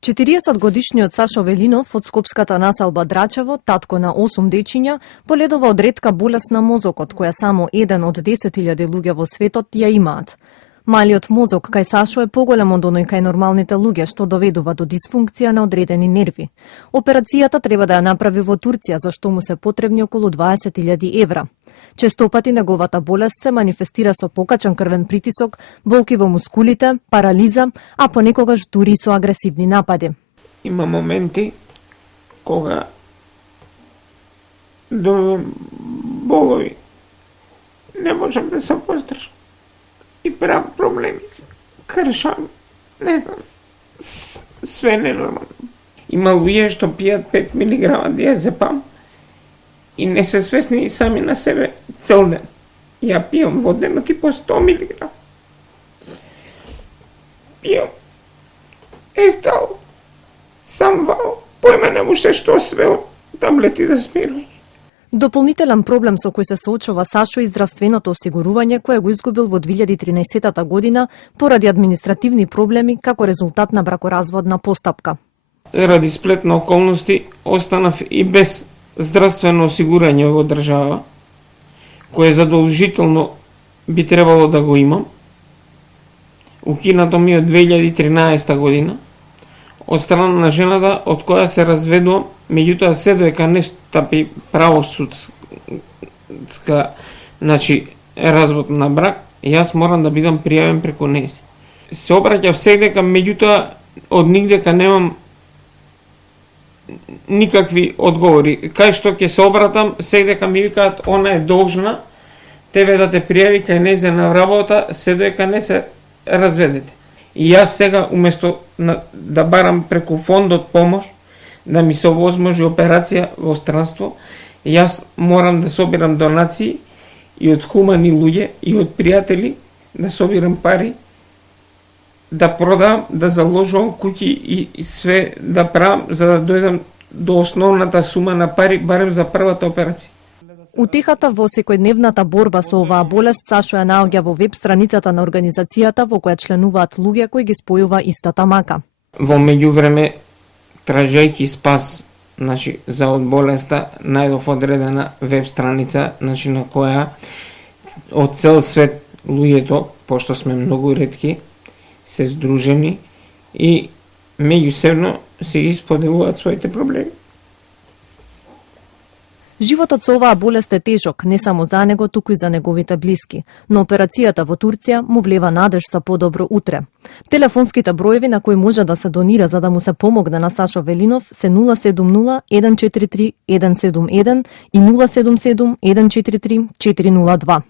40-годишниот Сашо Велинов од скопската населба Драчево, татко на 8 дечиња, боледува од ретка болест на мозокот, која само 1 од 10.000 луѓе во светот ја имаат. Малиот мозок кај Сашо е поголем од оној кај нормалните луѓе, што доведува до дисфункција на одредени нерви. Операцијата треба да ја направи во Турција, за што му се потребни околу 20.000 евра. Честопати неговата болест се манифестира со покачен крвен притисок, болки во мускулите, парализа, а понекогаш дури со агресивни напади. Има моменти кога добивам болови, не можам да се поздржам и правам проблеми, кршам, не знам, све ненормално. Има луѓе што пијат 5 мг диазепам и не се свесни и сами на себе цел ден. Ја пијам во денот и по 100 мг. Пијам ефтал, самвал, појма нему што све од таблети за смирување. Дополнителен проблем со кој се соочува Сашо и здравственото осигурување кое го изгубил во 2013 година поради административни проблеми како резултат на бракоразводна постапка. Ради сплет на околности останав и без здравствено осигурање во држава, кое задолжително би требало да го имам. Укинато ми од 2013 година од страна на жената од која се разведувам, меѓутоа се додека не стапи правосудска развод на брак, јас морам да бидам пријавен преку неси. Се обраќав секдека, меѓутоа од нигдека немам никакви одговори. Кај што ќе се обратам, секдека ми викаат она е должна тебе да те пријави кај нејзина работа, се додека не се разведете. И јас сега, уместо да барам преку фондот помош, да ми се овозможи операција во странство, јас морам да собирам донации и од хумани луѓе и од пријатели, да собирам пари, да продам, да заложувам куќи и све да правам, за да дојдам до основната сума на пари, барем за првата операција. Утехата во секојдневната борба со оваа болест Сашо ја наоѓа во веб страницата на организацијата во која членуваат луѓе кои ги спојува истата мака. Во меѓувреме, тражајќи спас за од болеста, најдов одредена веб страница на која од цел свет луѓето, пошто сме многу ретки, се здружени и меѓусебно се исподелуваат своите проблеми. Животот со оваа болест е тежок, не само за него, туку и за неговите блиски, но операцијата во Турција му влева надеж за подобро утре. Телефонските броеви на кои може да се донира за да му се помогне на Сашо Велинов се 070 143 171 и 077 143 402.